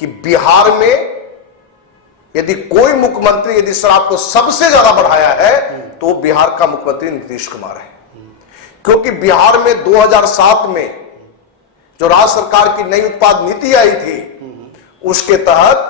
कि बिहार में यदि कोई मुख्यमंत्री यदि शराब को सबसे ज्यादा बढ़ाया है तो वो बिहार का मुख्यमंत्री नीतीश कुमार है। क्योंकि बिहार में 2007 में जो राज्य सरकार की नई उत्पाद नीति आई थी उसके तहत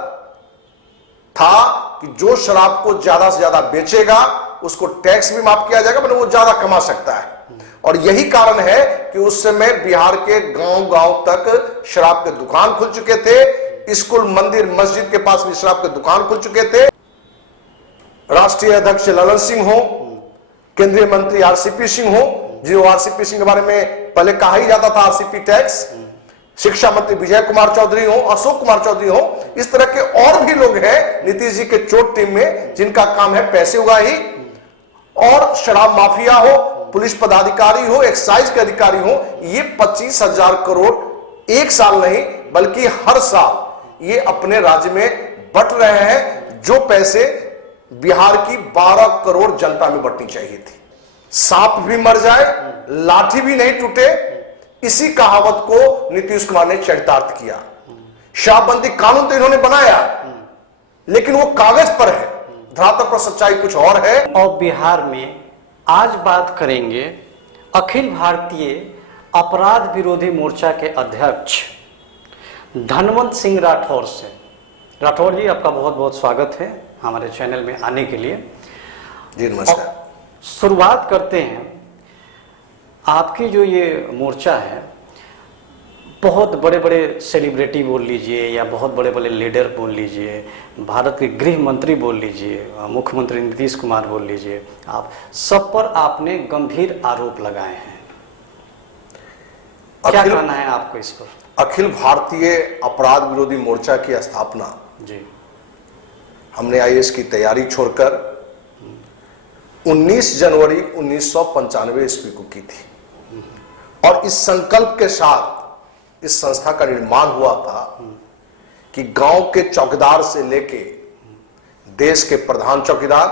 था कि जो शराब को ज्यादा से ज्यादा बेचेगा उसको टैक्स भी माफ किया जाएगा, मतलब वो ज्यादा कमा सकता है। और यही कारण है कि उस समय बिहार के गांव-गांव तक शराब के दुकान खुल चुके थे, स्कूल, मंदिर, मस्जिद के पास भी शराब के दुकान खुल चुके थे। राष्ट्रीय अध्यक्ष ललन सिंह हो, केंद्रीय मंत्री आरसीपी सिंह हो, जो आरसीपी सिंह के बारे में पहले कहा ही जाता था आरसीपी टैक्स, शिक्षा मंत्री विजय कुमार चौधरी हो, अशोक कुमार चौधरी हो, इस तरह के और भी लोग हैं नीतीश जी के चोट टीम में जिनका काम है पैसे उगाही। और शराब माफिया हो, पुलिस पदाधिकारी हो, एक्साइज के अधिकारी हो, ये 25,000 करोड़ एक साल नहीं बल्कि हर साल ये अपने राज्य में बंट रहे हैं, जो पैसे बिहार की 12 करोड़ जनता में बंटनी चाहिए थी। सांप भी मर जाए लाठी भी नहीं टूटे, इसी कहावत को नीतीश कुमार ने चरितार्थ किया। शराबबंदी कानून तो इन्होंने बनाया लेकिन वो कागज पर है, धरातल पर सच्चाई कुछ और है। और बिहार में आज बात करेंगे अखिल भारतीय अपराध विरोधी मोर्चा के अध्यक्ष धनवंत सिंह राठौर से। राठौर जी, आपका बहुत बहुत स्वागत है हमारे चैनल में आने के लिए। जी नमस्कार। शुरुआत करते हैं, आपकी जो ये मोर्चा है, बहुत बड़े बड़े सेलिब्रिटी बोल लीजिए या बहुत बड़े बड़े लीडर बोल लीजिए, भारत के गृह मंत्री बोल लीजिए, मुख्यमंत्री नीतीश कुमार बोल लीजिए, आप सब पर आपने गंभीर आरोप लगाए हैं। क्या कहना है आपको इस पर? अखिल भारतीय अपराध विरोधी मोर्चा की स्थापना जी हमने आईएएस की तैयारी छोड़कर 19 जनवरी 1995 ईस्वी को की थी और इस संकल्प के साथ इस संस्था का निर्माण हुआ था कि गांव के चौकीदार से लेके देश के प्रधान चौकीदार,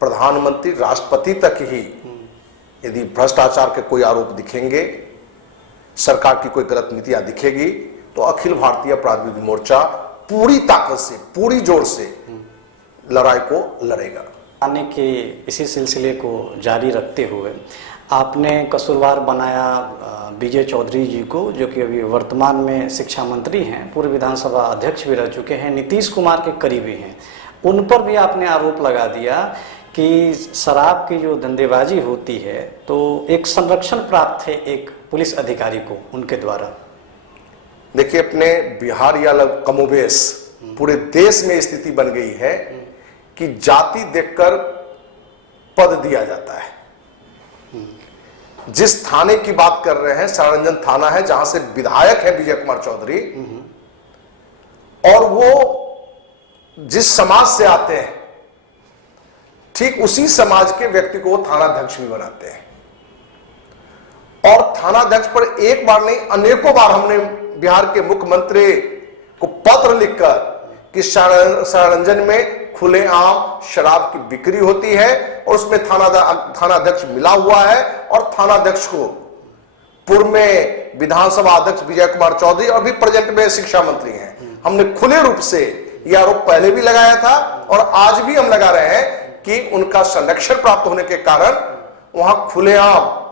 प्रधानमंत्री, राष्ट्रपति तक ही यदि भ्रष्टाचार के कोई आरोप दिखेंगे, सरकार की कोई गलत नीतियां दिखेगी, तो अखिल भारतीय अपराध विरोधी मोर्चा पूरी ताकत से, पूरी जोर से लड़ाई को लड़ेगा। आने के इसी सिलसिले को जारी रखते हुए आपने कसूरवार बनाया विजय चौधरी जी को, जो कि अभी वर्तमान में शिक्षा मंत्री हैं, पूर्व विधानसभा अध्यक्ष भी रह चुके हैं, नीतीश कुमार के करीबी हैं। उन पर भी आपने आरोप लगा दिया कि शराब की जो धंधेबाजी होती है तो एक संरक्षण प्राप्त है एक पुलिस अधिकारी को उनके द्वारा। देखिए, अपने बिहार या कमोबेश पूरे देश में स्थिति बन गई है कि जाति देखकर पद दिया जाता है। जिस थाने की बात कर रहे हैं, सारंजन थाना है, जहां से विधायक है विजय कुमार चौधरी, और वो जिस समाज से आते हैं ठीक उसी समाज के व्यक्ति को वो थानाध्यक्ष भी बनाते हैं। और थानाध्यक्ष पर एक बार नहीं अनेकों बार हमने बिहार के मुख्यमंत्री को पत्र लिखकर कि सारंजन में खुलेआम शराब की बिक्री होती है और उसमें थानाध्यक्ष मिला हुआ है, और थानाध्यक्ष को पूर्व में विधानसभा अध्यक्ष विजय कुमार चौधरी और भी प्रेजेंट में शिक्षा मंत्री हैं। हमने खुले रूप से यह आरोप पहले भी लगाया था और आज भी हम लगा रहे हैं कि उनका संरक्षण प्राप्त होने के कारण वहां खुलेआम,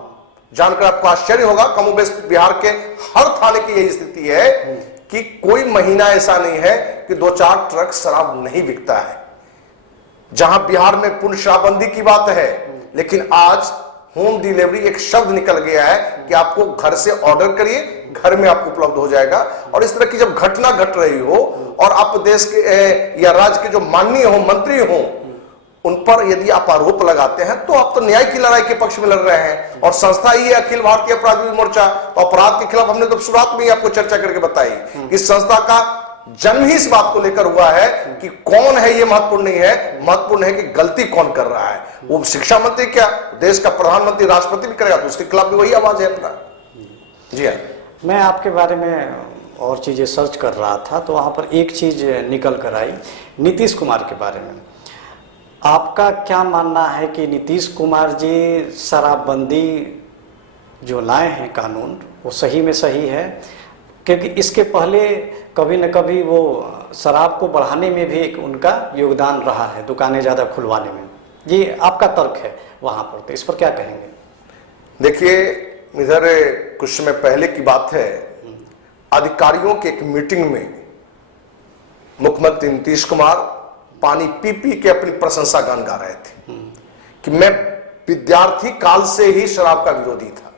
जानकर आपको आश्चर्य होगा, कमोबेश बिहार के हर थाने की यही स्थिति है कि कोई महीना ऐसा नहीं है कि 2-4 ट्रक शराब नहीं बिकता है। जहां बिहार में पूर्ण शराबबंदी की बात है, लेकिन आज होम डिलीवरी एक शब्द निकल गया है कि आपको घर से ऑर्डर करिए, घर में आपको उपलब्ध हो जाएगा। और इस तरह की जब घटना घट रही हो और आप देश के या राज्य के जो माननीय हो, मंत्री हो, उन पर यदि आप आरोप लगाते हैं तो आप तो न्याय की लड़ाई के पक्ष में लड़ रहे हैं। और संस्था ही है अखिल भारतीय अपराध विरोधी मोर्चा, तो अपराध के खिलाफ हमने तो शुरुआत में ही आपको चर्चा करके बताई कि संस्था का जन्म ही इस बात को लेकर हुआ है कि कौन है ये महत्वपूर्ण नहीं है, महत्वपूर्ण है कि गलती कौन कर रहा है। वो शिक्षा मंत्री क्या, देश का प्रधानमंत्री, राष्ट्रपति भी करेगा तो उसके खिलाफ भी वही आवाज है अपना। जी हाँ, मैं आपके बारे में और चीजें सर्च कर रहा था तो वहां पर एक चीज निकल कर आई नीतीश कुमार के बारे में। आपका क्या मानना है कि नीतीश कुमार जी शराबबंदी जो लाए हैं कानून, वो सही में सही है? क्योंकि इसके पहले कभी न कभी वो शराब को बढ़ाने में भी एक उनका योगदान रहा है, दुकानें ज़्यादा खुलवाने में। ये आपका तर्क है वहाँ पर, तो इस पर क्या कहेंगे? देखिए, इधर कुछ समय पहले की बात है, अधिकारियों की एक मीटिंग में मुख्यमंत्री नीतीश कुमार पानी पी पी के अपनी प्रशंसा गान गा रहे थे कि मैं विद्यार्थी काल से ही शराब का विरोधी था।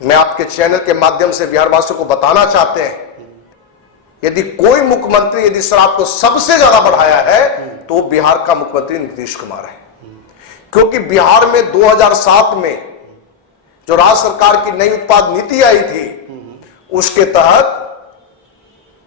मैं आपके चैनल के माध्यम से बिहार वासियों को बताना चाहते हैं, यदि कोई मुख्यमंत्री यदि शराब को सबसे ज्यादा बढ़ाया है तो वो बिहार का मुख्यमंत्री नीतीश कुमार है। क्योंकि बिहार में 2007 में जो राज्य सरकार की नई उत्पाद नीति आई थी, उसके तहत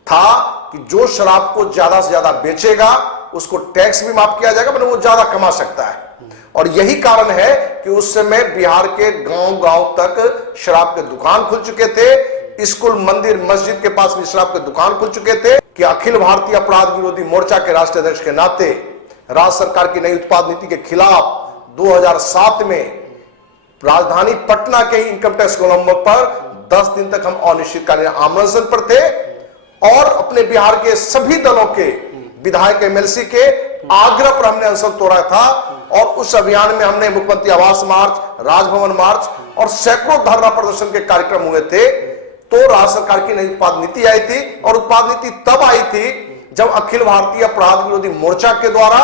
था कि जो शराब को ज्यादा से ज्यादा बेचेगा उसको टैक्स भी माफ किया जाएगा, मतलब वो ज्यादा कमा सकता है। और यही कारण है कि उस समय बिहार के गांव-गांव तक शराब के दुकान खुल चुके थे, स्कूल, मंदिर, मस्जिद के पास भी शराब के दुकान खुल चुके थे। कि अखिल भारतीय अपराध विरोधी मोर्चा के राष्ट्रीय अध्यक्ष के नाते राज्य सरकार की नई उत्पाद नीति के खिलाफ 2007 में राजधानी पटना के इनकम टैक्स कोलंबो पर 10 दिन तक हम अनिश्चितकालीन आमंत्रण पर थे और अपने बिहार के सभी दलों के विधायक, एमएलसी के आग्रह पर हमने अनशन तोड़ा था। और उस अभियान में हमने मुख्यमंत्री आवास मार्च, राजभवन मार्च और सैकड़ों धरना प्रदर्शन के कार्यक्रम हुए थे। तो राज्य सरकार की नई उत्पाद नीति आई थी, और उत्पाद नीति तब आई थी जब अखिल भारतीय अपराध विरोधी मोर्चा के द्वारा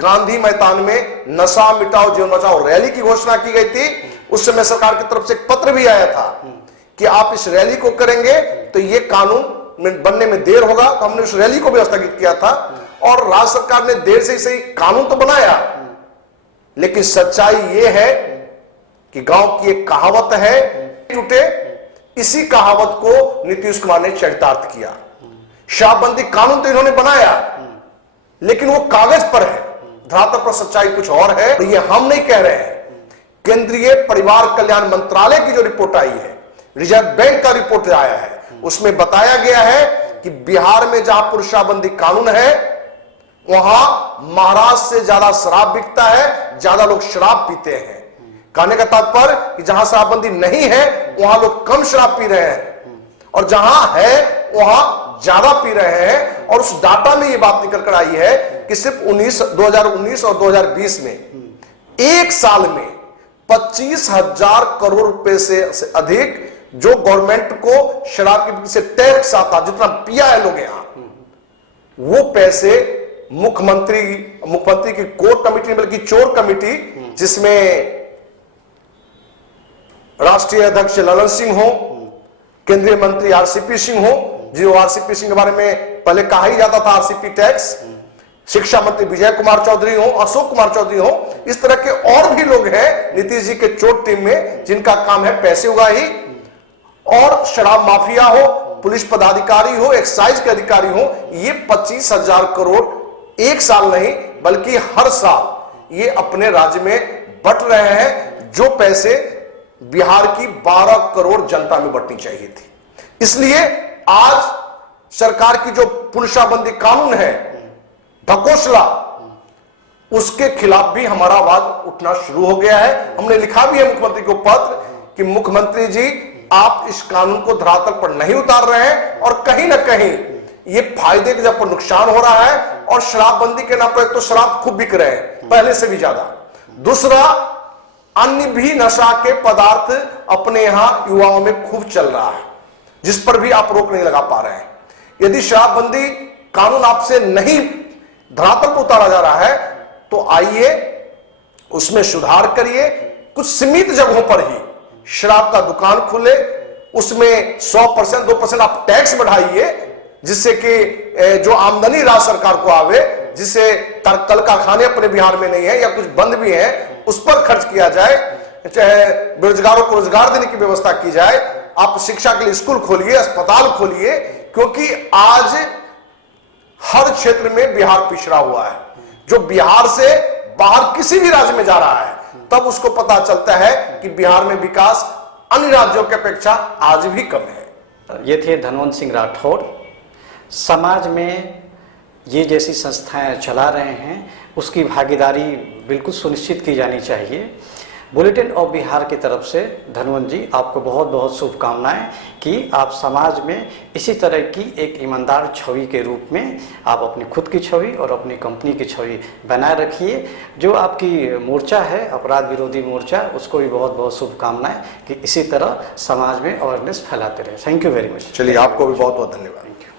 गांधी मैदान में नशा मिटाओ जीवन बचाओ रैली की घोषणा की गई थी। उस समय सरकार की तरफ से एक पत्र भी आया था कि आप इस रैली को करेंगे तो ये कानून बनने में देर होगा, तो हमने उस रैली को भी स्थगित किया था। और राज्य सरकार ने देर से सही कानून तो बनाया, लेकिन सच्चाई ये है कि गांव की एक कहावत है, टूटे, इसी कहावत को नीतीश कुमार ने चरितार्थ किया। शराबबंदी कानून तो इन्होंने बनाया, लेकिन वो कागज पर है, धरातल पर सच्चाई कुछ और है। तो ये हम नहीं कह रहे हैं, केंद्रीय परिवार कल्याण मंत्रालय की जो रिपोर्ट आई है, रिजर्व बैंक का रिपोर्ट आया है, उसमें बताया गया है कि बिहार में जहां पुरुषाबंदी कानून है वहां महाराष्ट्र से ज्यादा शराब बिकता है, ज्यादा लोग शराब पीते हैं। कहने का तात्पर्य कि जहां शराबबंदी नहीं है वहां लोग कम शराब पी रहे हैं, और जहां है वहां ज्यादा पी रहे हैं। और उस डाटा में यह बात निकल कर आई है कि सिर्फ 2019 और 2020 में एक साल में 25,000 करोड़ रुपए से अधिक जो गवर्नमेंट को शराब की बिक्री से टैक्स आता, जितना पिया है लोग यहां, वो पैसे मुख्यमंत्री की कोर कमेटी, बल्कि चोर कमेटी, जिसमें राष्ट्रीय अध्यक्ष ललन सिंह हो, केंद्रीय मंत्री आरसीपी सिंह हो, जो आरसीपी सिंह के बारे में पहले कहा ही जाता था आरसीपी टैक्स, शिक्षा मंत्री विजय कुमार चौधरी हो, अशोक कुमार चौधरी हो, इस तरह के और भी लोग हैं नीतीश जी के चोर टीम में, जिनका काम है पैसे उगाही। और शराब माफिया हो, पुलिस पदाधिकारी हो, एक्साइज के अधिकारी हो, ये 25,000 करोड़ एक साल नहीं बल्कि हर साल ये अपने राज्य में बंट रहे हैं, जो पैसे बिहार की 12 करोड़ जनता में बंटनी चाहिए थी। इसलिए आज सरकार की जो पुरुषाबंदी कानून है, ढकोसला, उसके खिलाफ भी हमारा आवाज उठना शुरू हो गया है। हमने लिखा भी है मुख्यमंत्री को पत्र कि मुख्यमंत्री जी, आप इस कानून को धरातल पर नहीं उतार रहे हैं, और कहीं ना कहीं ये फायदे के जब पर नुकसान हो रहा है। और शराबबंदी के नाम पर तो शराब खूब बिक रहे हैं, पहले से भी ज्यादा। दूसरा, अन्य भी नशा के पदार्थ अपने यहां युवाओं में खूब चल रहा है, जिस पर भी आप रोक नहीं लगा पा रहे हैं। यदि शराबबंदी कानून आपसे नहीं धरातल पर उतारा जा रहा है तो आइए उसमें सुधार करिए, कुछ सीमित जगहों पर ही शराब का दुकान खुले, उसमें 100%, 2% आप टैक्स बढ़ाइए, जिससे कि जो आमदनी राज्य सरकार को आवे, जिससे कल कारखाने अपने बिहार में नहीं है या कुछ बंद भी है, उस पर खर्च किया जाए, चाहे बेरोजगारों को रोजगार देने की व्यवस्था की जाए। आप शिक्षा के लिए स्कूल खोलिए, अस्पताल खोलिए, क्योंकि आज हर क्षेत्र में बिहार पिछड़ा हुआ है। जो बिहार से बाहर किसी भी राज्य में जा रहा है, तब उसको पता चलता है कि बिहार में विकास अन्य राज्यों की अपेक्षा आज भी कम है। ये थे धनवंत सिंह राठौड़। समाज में ये जैसी संस्थाएं चला रहे हैं, उसकी भागीदारी बिल्कुल सुनिश्चित की जानी चाहिए। बुलेटिन ऑफ बिहार की तरफ से धनवंत जी आपको बहुत बहुत शुभकामनाएं कि आप समाज में इसी तरह की एक ईमानदार छवि के रूप में आप अपनी खुद की छवि और अपनी कंपनी की छवि बनाए रखिए। जो आपकी मोर्चा है अपराध विरोधी मोर्चा, उसको भी बहुत बहुत शुभकामनाएं कि इसी तरह समाज में अवेयरनेस फैलाते रहे। Thank you very much. चलिए, आपको भी बहुत बहुत धन्यवाद। Thank you.